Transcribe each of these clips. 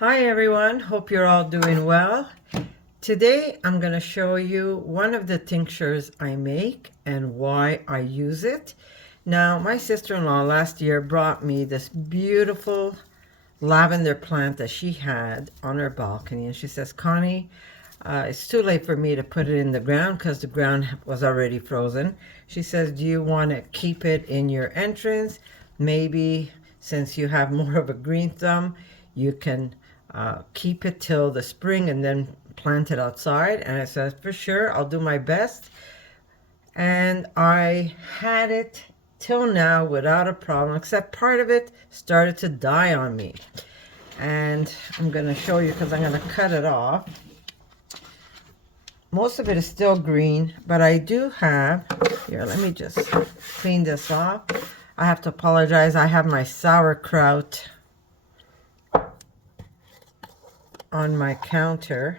Hi everyone, hope you're all doing well. Today I'm going to show you one of the tinctures I make and why I use it. Now my sister-in-law last year brought me this beautiful lavender plant that she had on her balcony, and she says, Connie, it's too late for me to put it in the ground because the ground was already frozen. She says, do you want to keep it in your entrance? Maybe since you have more of a green thumb, you can keep it till the spring and then plant it outside. And I said, for sure, I'll do my best. And I had it till now without a problem, except part of it started to die on me. And I'm going to show you because I'm going to cut it off. Most of it is still green, but I do have, here, let me just clean this off. I have to apologize. I have my sauerkraut on my counter,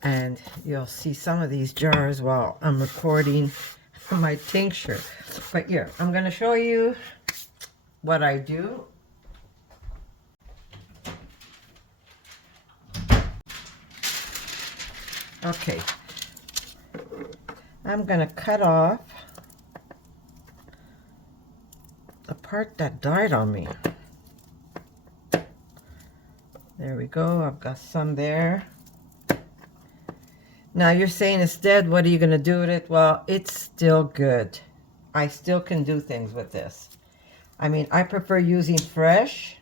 and you'll see some of these jars while I'm recording my tincture. But here, I'm going to show you what I do. Okay, I'm going to cut off the part that died on me. There we go. I've got some there. Now you're saying it's dead. What are you going to do with it? Well, it's still good. I still can do things with this. I mean, I prefer using fresh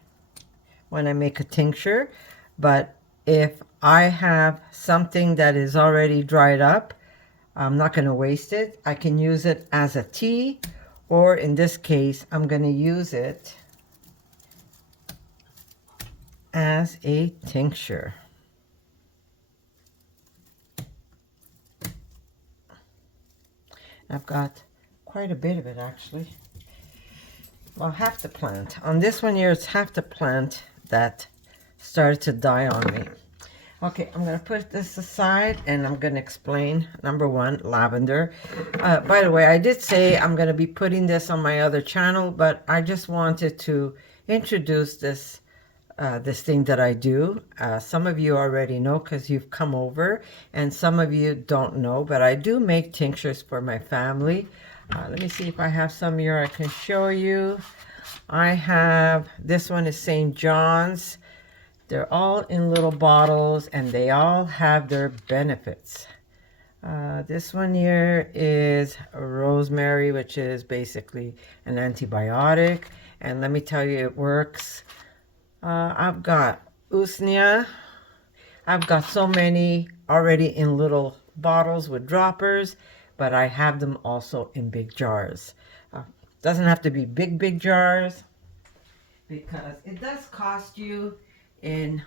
when I make a tincture, but if I have something that is already dried up, I'm not going to waste it. I can use it as a tea, or in this case, I'm going to use it as a tincture. I've got quite a bit of it actually. Well, half the plant. On this one here, it's half the plant that started to die on me. Okay, I'm going to put this aside and I'm going to explain. Number one, lavender. By the way, I did say I'm going to be putting this on my other channel, but I just wanted to introduce this thing that I do. Some of you already know because you've come over, and some of you don't know, but I do make tinctures for my family. Let me see if I have some here I can show you. I have, this one is St. John's. They're all in little bottles and they all have their benefits. This one here is rosemary, which is basically an antibiotic, and let me tell you, it works. I've got usnea. I've got so many already in little bottles with droppers, but I have them also in big jars. Doesn't have to be big jars, because it does cost you in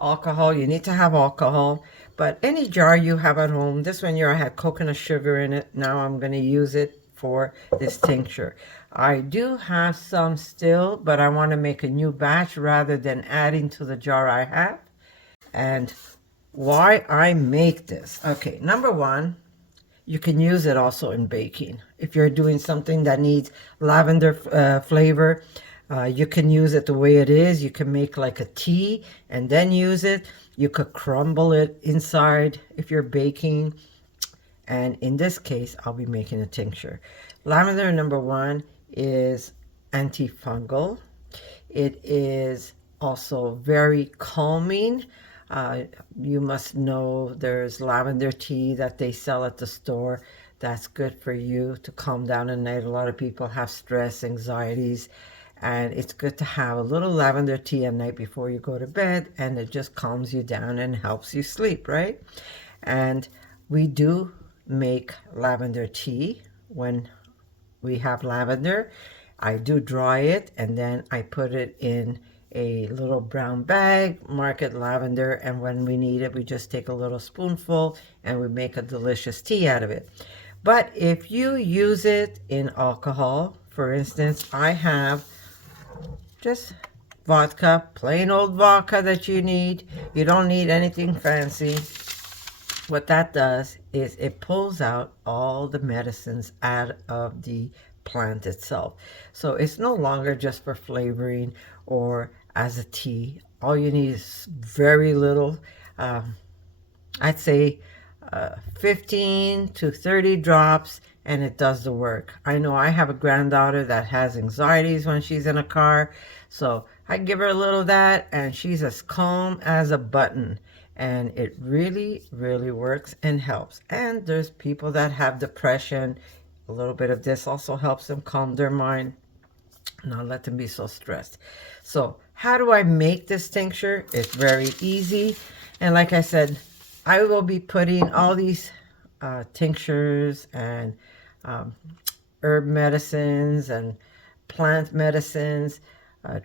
alcohol. You need to have alcohol, but any jar you have at home. This one here, I had coconut sugar in it. Now I'm going to use it for this tincture. I do have some still, but I want to make a new batch rather than adding to the jar I have. And why I make this. Okay, number one, you can use it also in baking. If you're doing something that needs lavender flavor, you can use it the way it is. You can make like a tea and then use it. You could crumble it inside if you're baking. And in this case, I'll be making a tincture. Lavender, number one, is antifungal. It is also very calming. You must know there's lavender tea that they sell at the store that's good for you to calm down at night. A lot of people have stress, anxieties, and it's good to have a little lavender tea at night before you go to bed, and it just calms you down and helps you sleep, right? And we do make lavender tea when we have lavender. I do dry it and then I put it in a little brown bag, mark it lavender, and when we need it, we just take a little spoonful and we make a delicious tea out of it. But if you use it in alcohol, for instance, I have just vodka, plain old vodka that you need. You don't need anything fancy. What that does is it pulls out all the medicines out of the plant itself. So it's no longer just for flavoring or as a tea. All you need is very little. I'd say 15 to 30 drops, and it does the work. I know I have a granddaughter that has anxieties when she's in a car, so I give her a little of that, and she's as calm as a button. And it really, really works and helps. And there's people that have depression. A little bit of this also helps them calm their mind, not let them be so stressed. So how do I make this tincture? It's very easy. And like I said, I will be putting all these tinctures and herb medicines and plant medicines,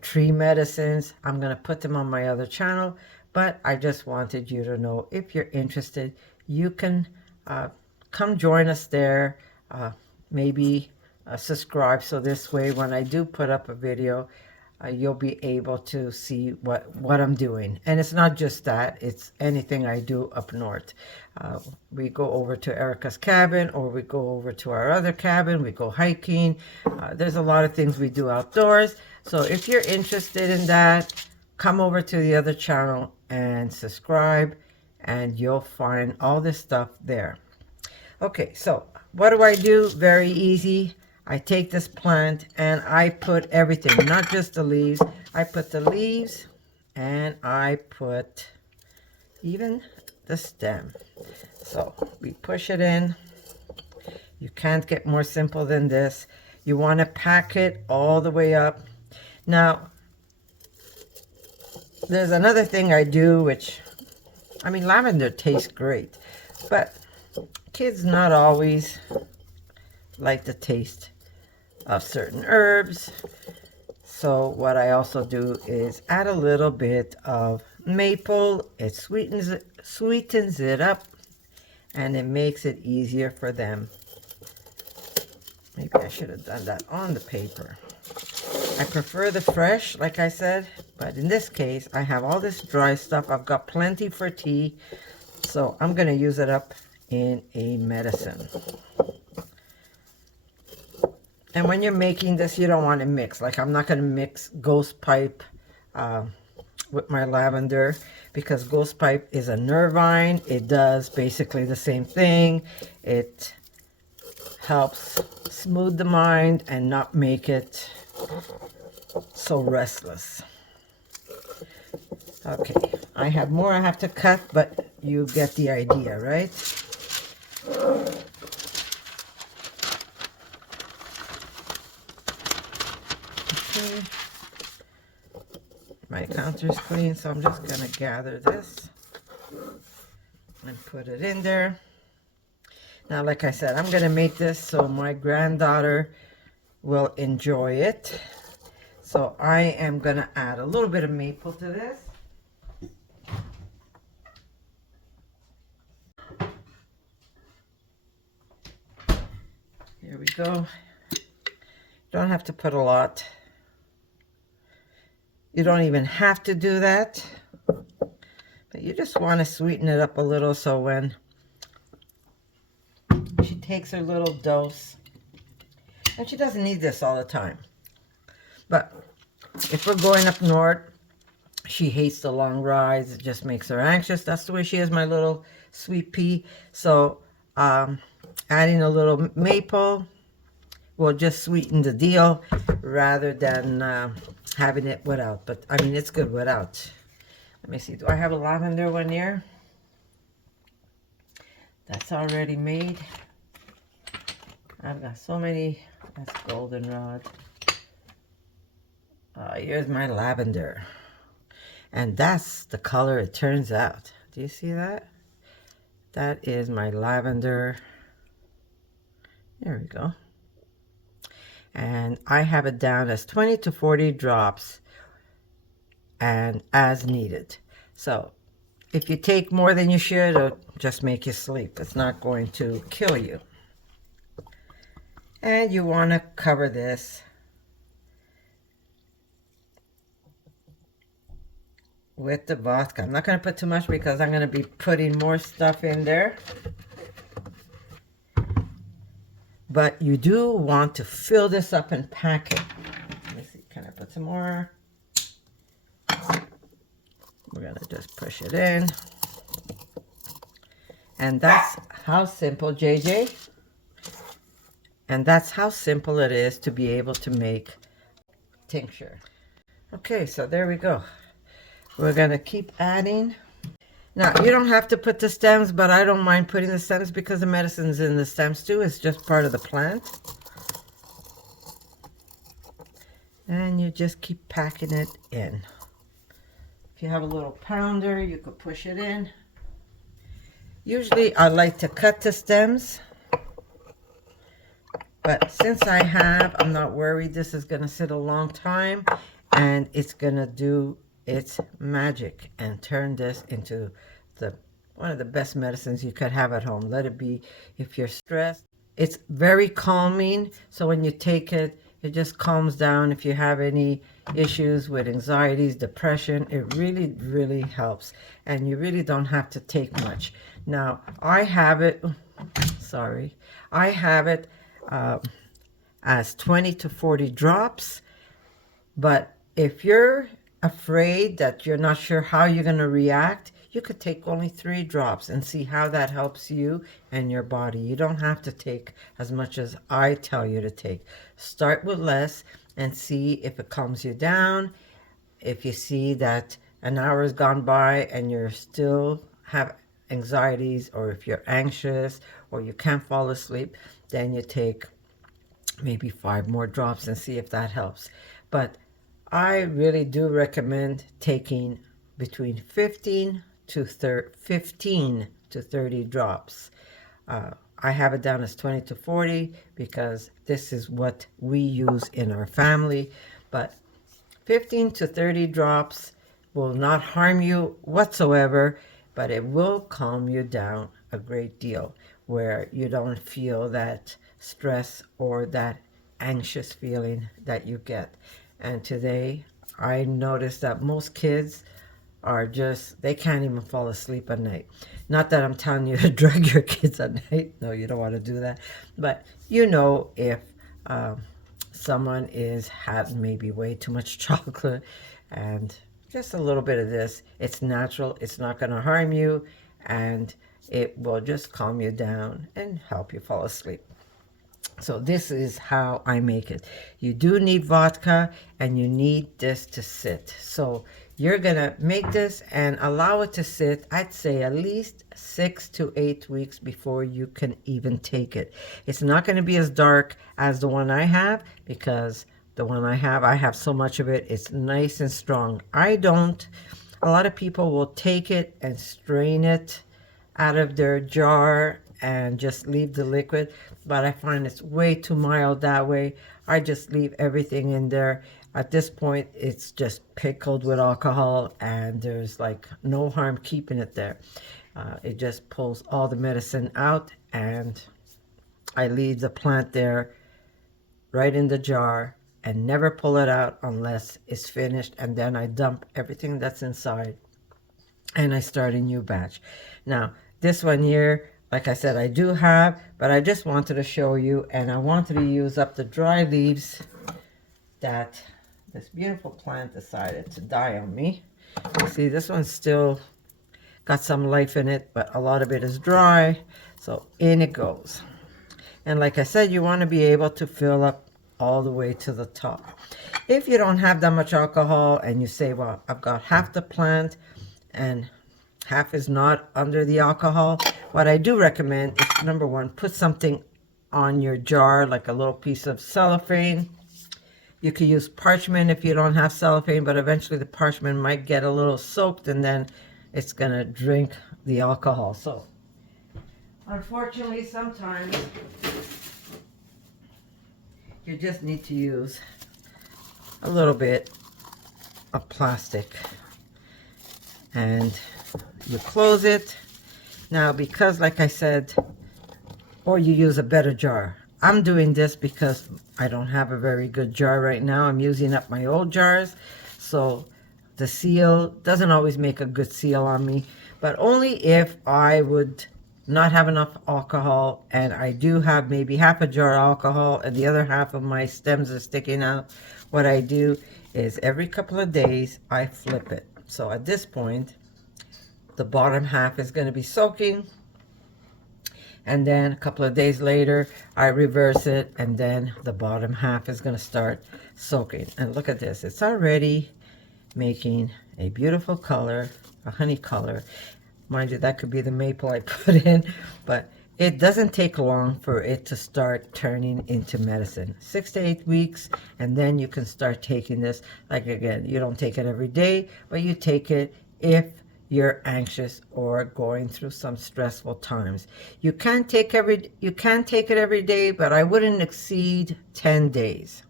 tree medicines. I'm going to put them on my other channel, but I just wanted you to know, if you're interested, you can come join us there. Maybe subscribe, so this way when I do put up a video, you'll be able to see what I'm doing. And it's not just that, it's anything I do up north. We go over to Erica's cabin, or we go over to our other cabin, we go hiking. There's a lot of things we do outdoors. So if you're interested in that, come over to the other channel and subscribe, and you'll find all this stuff there. Okay, so what do I do? Very easy. I take this plant and I put everything, not just the leaves. I put the leaves and I put even the stem. So we push it in. You can't get more simple than this. You want to pack it all the way up. Now, there's another thing I do, which, I mean, lavender tastes great, but kids not always like the taste of certain herbs. So what I also do is add a little bit of maple. It sweetens it up, and it makes it easier for them. Maybe I should have done that on the paper. I prefer the fresh, like I said, but in this case, I have all this dry stuff. I've got plenty for tea, so I'm going to use it up in a medicine. And when you're making this, you don't want to mix. Like, I'm not going to mix ghost pipe with my lavender, because ghost pipe is a nervine. It does basically the same thing. It helps smooth the mind and not make it so restless. Okay, I have more I have to cut, but you get the idea, right? Okay. My counter's clean, so I'm just going to gather this and put it in there. Now, like I said, I'm going to make this so my granddaughter will enjoy it. So I am going to add a little bit of maple to this. Here we go. Don't have to put a lot. You don't even have to do that, but you just want to sweeten it up a little, so when she takes her little dose, and she doesn't need this all the time, but if we're going up north, she hates the long rides. It just makes her anxious. That's the way she is, my little sweet pea. So adding a little maple will just sweeten the deal rather than having it without. But I mean, it's good without. Let me see, do I have a lavender one here? That's already made. I've got so many. That's goldenrod. Here's my lavender. And that's the color it turns out. Do you see that? That is my lavender. There we go. And I have it down as 20 to 40 drops and as needed. So if you take more than you should, it'll just make you sleep. It's not going to kill you. And you want to cover this with the vodka. I'm not going to put too much because I'm going to be putting more stuff in there. But you do want to fill this up and pack it. Let me see, can I put some more? gonna just push it in. And that's how simple, JJ. And that's how simple it is to be able to make tincture. Okay, so there we go. We're gonna keep adding. Now, you don't have to put the stems, but I don't mind putting the stems because the medicine's in the stems too. It's just part of the plant. And you just keep packing it in. If you have a little pounder, you could push it in. Usually I like to cut the stems, but since I have, I'm not worried. This is going to sit a long time, and it's going to do its magic and turn this into one of the best medicines you could have at home. Let it be if you're stressed. It's very calming, so when you take it, it just calms down. If you have any issues with anxieties, depression, it really, really helps. And you really don't have to take much. Now, I have it, I have it as 20 to 40 drops. But if you're afraid that you're not sure how you're going to react, you could take only 3 drops and see how that helps you and your body. You don't have to take as much as I tell you to take. Start with less and see if it calms you down. If you see that an hour has gone by and you're still have anxieties, or if you're anxious or you can't fall asleep, then you take maybe 5 more drops and see if that helps. But I really do recommend taking between 15 to 30 drops. I have it down as 20 to 40 because this is what we use in our family. But 15 to 30 drops will not harm you whatsoever, but it will calm you down a great deal where you don't feel that stress or that anxious feeling that you get. And today I noticed that most kids are just, they can't even fall asleep at night. Not that I'm telling you to drug your kids at night. No, you don't want to do that. But you know, if someone is had maybe way too much chocolate and just a little bit of this, it's natural, it's not going to harm you, and it will just calm you down and help you fall asleep. So this is how I make it. You do need vodka and you need this to sit. So you're going to make this and allow it to sit, I'd say at least 6 to 8 weeks before you can even take it. It's not going to be as dark as the one I have because the one I have so much of it. It's nice and strong. I don't. A lot of people will take it and strain it out of their jar and just leave the liquid, but I find it's way too mild that way. I just leave everything in there. At this point, it's just pickled with alcohol, and there's like no harm keeping it there. It just pulls all the medicine out, and I leave the plant there right in the jar and never pull it out unless it's finished, and then I dump everything that's inside and I start a new batch. Now, this one here, like I said, I do have, but I just wanted to show you, and I wanted to use up the dry leaves that this beautiful plant decided to die on me. You see, this one's still got some life in it, but a lot of it is dry, so in it goes. And like I said, you want to be able to fill up all the way to the top. If you don't have that much alcohol and you say, well, I've got half the plant and half is not under the alcohol, what I do recommend is, number one, put something on your jar, like a little piece of cellophane. You could use parchment if you don't have cellophane, but eventually the parchment might get a little soaked and then it's going to drink the alcohol. So, unfortunately, sometimes you just need to use a little bit of plastic. And you close it. Now, because like I said, or you use a better jar. I'm doing this because I don't have a very good jar right now. I'm using up my old jars. So the seal doesn't always make a good seal on me, but only if I would not have enough alcohol and I do have maybe half a jar of alcohol and the other half of my stems are sticking out. What I do is every couple of days I flip it. So at this point, The bottom half is going to be soaking, and then a couple of days later I reverse it, and then the bottom half is going to start soaking. And look at this, it's already making a beautiful color, a honey color. Mind you, that could be the maple I put in, but it doesn't take long for it to start turning into medicine. 6 to 8 weeks, and then you can start taking this. Like, again, you don't take it every day, but you take it if you're anxious or going through some stressful times. You can take it every day, but I wouldn't exceed 10 days.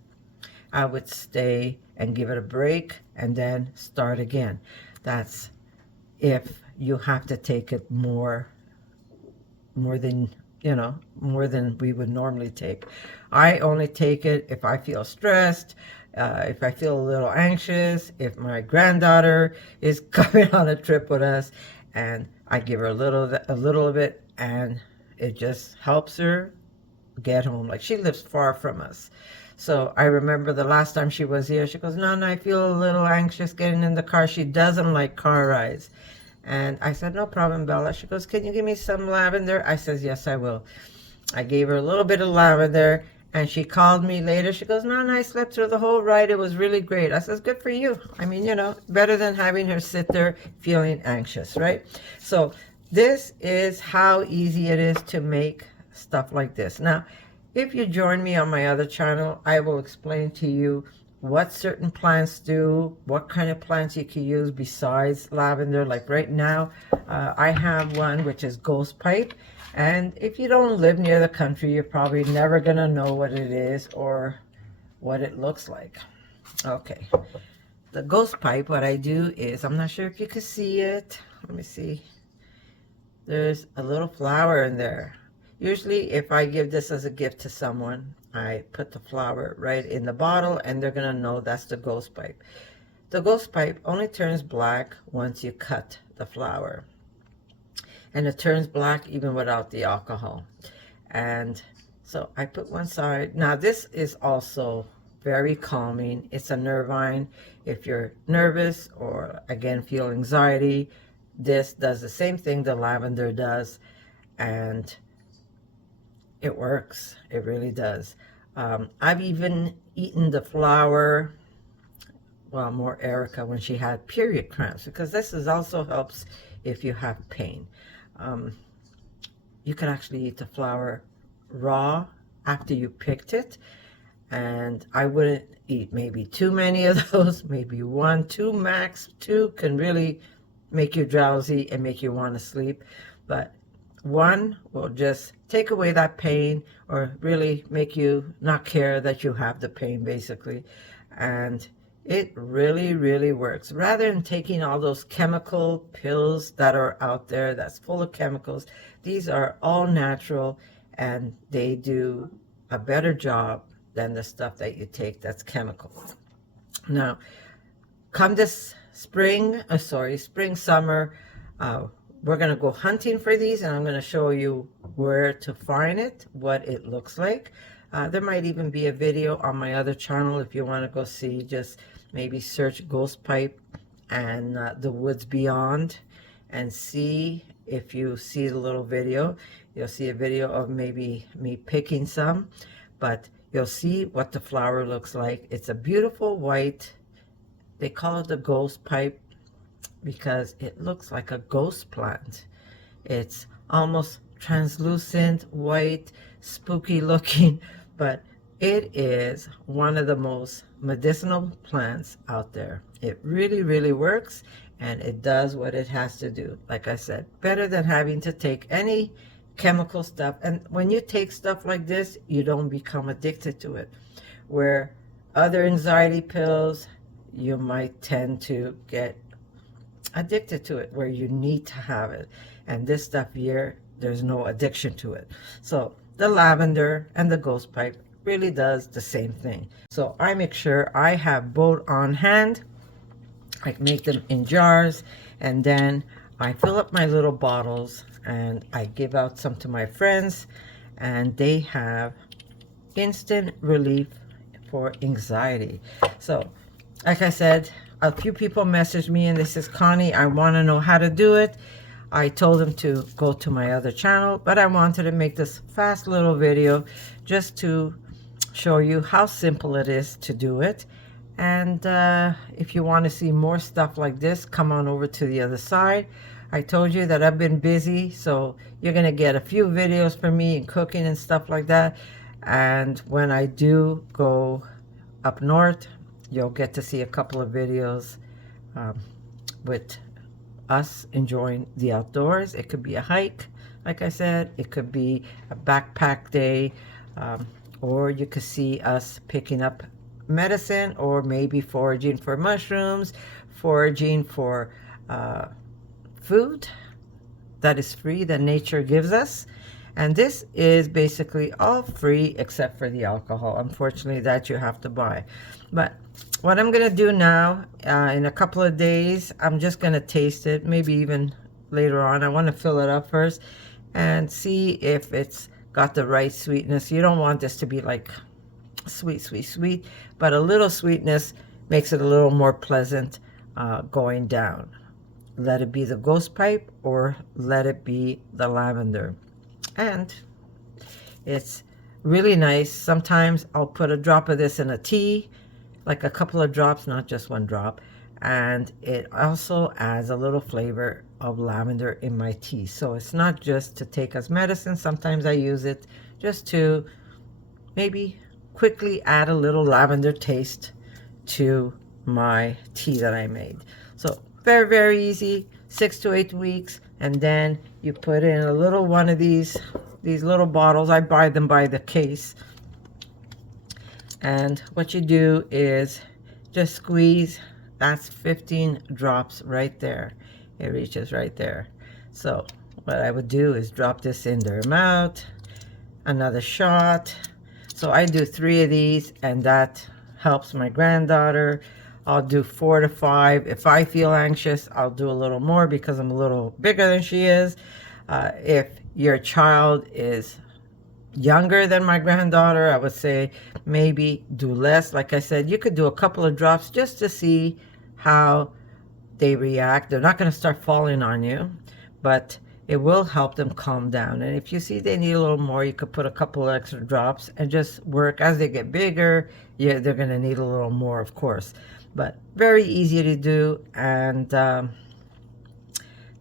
I would stay and give it a break and then start again. That's if you have to take it more than, you know, more than we would normally take. I only take it if I feel stressed, if I feel a little anxious, if my granddaughter is coming on a trip with us, and I give her a little of it, and it just helps her get home. Like, she lives far from us. So I remember the last time she was here, she goes, "Nana, I feel a little anxious getting in the car." She doesn't like car rides. And I said, "No problem, Bella." She goes, "Can you give me some lavender?" I says, "Yes, I will." I gave her a little bit of lavender, and she called me later. She goes, "Nana, I slept through the whole ride. It was really great." I says, "Good for you." I mean, you know, better than having her sit there feeling anxious, right? So this is how easy it is to make stuff like this. Now, if you join me on my other channel, I will explain to you what certain plants do, what kind of plants you can use besides lavender. Like right now, I have one which is ghost pipe. And if you don't live near the country, you're probably never going to know what it is or what it looks like. Okay. The ghost pipe, what I do is, I'm not sure if you can see it. Let me see. There's a little flower in there. Usually if I give this as a gift to someone, I put the flower right in the bottle, and they're going to know that's the ghost pipe. The ghost pipe only turns black once you cut the flower. And it turns black even without the alcohol. And so I put one side. Now this is also very calming. It's a nervine. If you're nervous or, again, feel anxiety, this does the same thing the lavender does. And it works. It really does. I've even eaten the flower, well, more Erica, when she had period cramps, because this is also helps if you have pain. You can actually eat the flower raw after you picked it, and I wouldn't eat maybe too many of those, maybe 1, 2 max. 2 can really make you drowsy and make you want to sleep, but 1 will just take away that pain, or really make you not care that you have the pain, basically. And it really, really works. Rather than taking all those chemical pills that are out there that's full of chemicals, these are all natural, and they do a better job than the stuff that you take that's chemical. Now, come this spring, summer, we're going to go hunting for these, and I'm going to show you where to find it, what it looks like. There might even be a video on my other channel if you want to go see. Just maybe search ghost pipe and the woods beyond, and see if you see the little video. You'll see a video of maybe me picking some, but you'll see what the flower looks like. It's a beautiful white. They call it the ghost pipe because it looks like a ghost plant. It's almost translucent, white, spooky looking, but it is one of the most medicinal plants out there. It really, really works, and it does what it has to do. Like I said, better than having to take any chemical stuff. And when you take stuff like this, you don't become addicted to it. Where other anxiety pills, you might tend to get addicted to it, where you need to have it. And this stuff here, there's no addiction to it. So the lavender and the ghost pipe really does the same thing. So I make sure I have both on hand. I make them in jars, and then I fill up my little bottles, and I give out some to my friends, and they have instant relief for anxiety. So like I said, a few people messaged me and this is Connie, I want to know how to do it. I told them to go to my other channel, but I wanted to make this fast little video just to show you how simple it is to do it. And if you want to see more stuff like this, come on over to the other side. I told you that I've been busy, so you're going to get a few videos from me and cooking and stuff like that. And when I do go up north, you'll get to see a couple of videos with us enjoying the outdoors. It could be a hike, like I said. It could be a backpack day, or you could see us picking up medicine, or maybe foraging for mushrooms, foraging for food that is free that nature gives us. And this is basically all free except for the alcohol, unfortunately, that you have to buy. But what I'm going to do now, in a couple of days, I'm just going to taste it, maybe even later on. I want to fill it up first and see if it's got the right sweetness. You don't want this to be like sweet, sweet, sweet, but a little sweetness makes it a little more pleasant going down. Let it be the ghost pipe or let it be the lavender. And it's really nice. Sometimes I'll put a drop of this in a tea, like a couple of drops, not just one drop. And it also adds a little flavor of lavender in my tea. So it's not just to take as medicine. Sometimes I use it just to maybe quickly add a little lavender taste to my tea that I made. So very, very easy, 6 to 8 weeks. And then you put in a little one of these little bottles. I buy them by the case. And what you do is just squeeze. That's 15 drops right there. It reaches right there. So what I would do is drop this in their mouth, another shot. So I do 3 of these, and that helps my granddaughter. I'll do 4 to 5. If I feel anxious, I'll do a little more because I'm a little bigger than she is. If your child is younger than my granddaughter, I would say maybe do less. Like I said, you could do a couple of drops just to see how they react. They're not going to start falling on you, but it will help them calm down. And if you see they need a little more, you could put a couple of extra drops and just work. As they get bigger, yeah, they're going to need a little more, of course. But very easy to do, and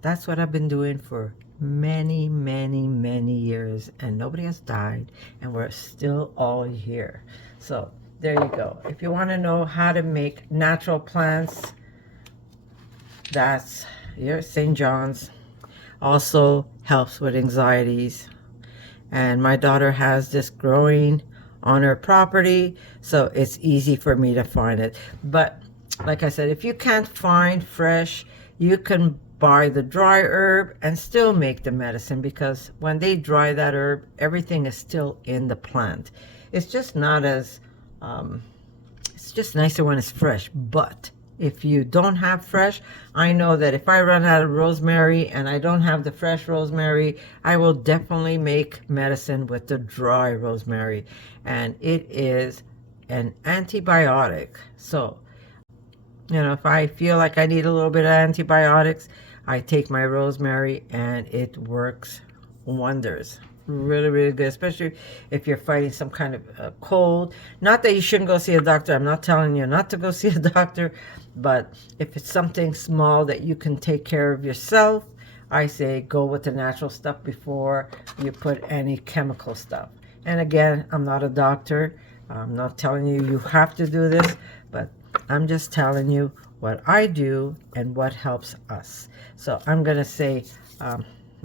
that's what I've been doing for many, many, many years, and nobody has died, and we're still all here. So there you go. If you want to know how to make natural plants, that's your St. John's. Also helps with anxieties, and my daughter has this growing on her property, so it's easy for me to find it. But like I said, if you can't find fresh, you can buy the dry herb and still make the medicine, because when they dry that herb, everything is still in the plant. It's just not as it's just nicer when it's fresh. But if you don't have fresh, I know that if I run out of rosemary and I don't have the fresh rosemary, I will definitely make medicine with the dry rosemary, and it is an antibiotic. So you know, if I feel like I need a little bit of antibiotics, I take my rosemary and it works wonders. Really, really good, especially if you're fighting some kind of cold. Not that you shouldn't go see a doctor. I'm not telling you not to go see a doctor, but if it's something small that you can take care of yourself, I say go with the natural stuff before you put any chemical stuff. And again, I'm not a doctor. I'm not telling you you have to do this, but I'm just telling you what I do and what helps us. So I'm going to say,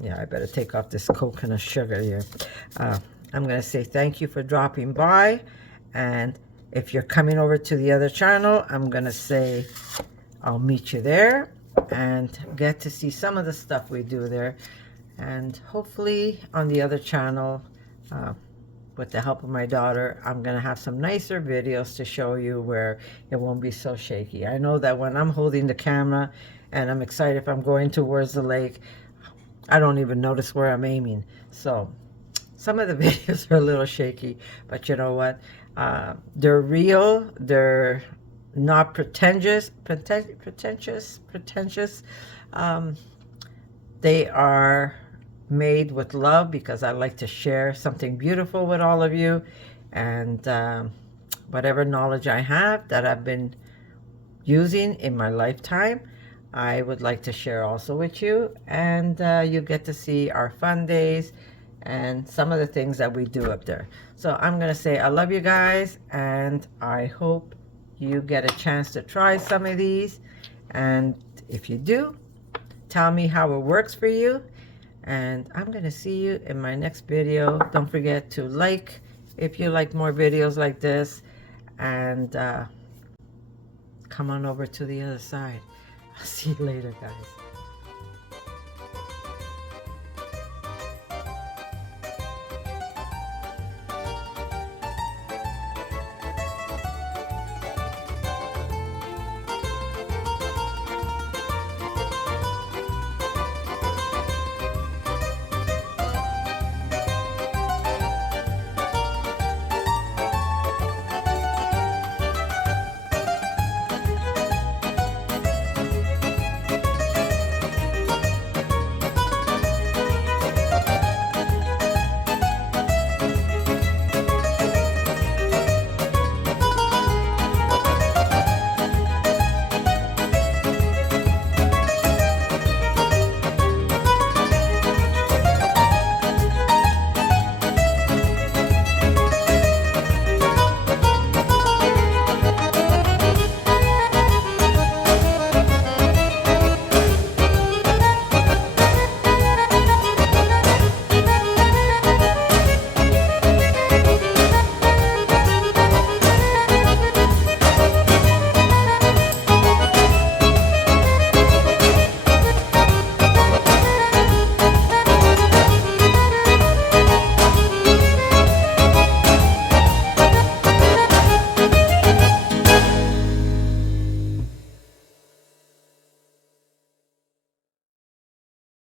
yeah, I better take off this coconut sugar here. I'm going to say thank you for dropping by. And if you're coming over to the other channel, I'm going to say I'll meet you there and get to see some of the stuff we do there. And hopefully on the other channel, with the help of my daughter, I'm going to have some nicer videos to show you where it won't be so shaky. I know that when I'm holding the camera and I'm excited if I'm going towards the lake, I don't even notice where I'm aiming. So some of the videos are a little shaky, but you know what? They're real. They're not pretentious. They are made with love because I like to share something beautiful with all of you, and whatever knowledge I have that I've been using in my lifetime, I would like to share also with you, and you get to see our fun days and some of the things that we do up there. So I'm gonna say I love you guys, and I hope you get a chance to try some of these, and if you do, tell me how it works for you, and I'm gonna see you in my next video. Don't forget to like if you like more videos like this, and come on over to the other side. I'll see you later, guys.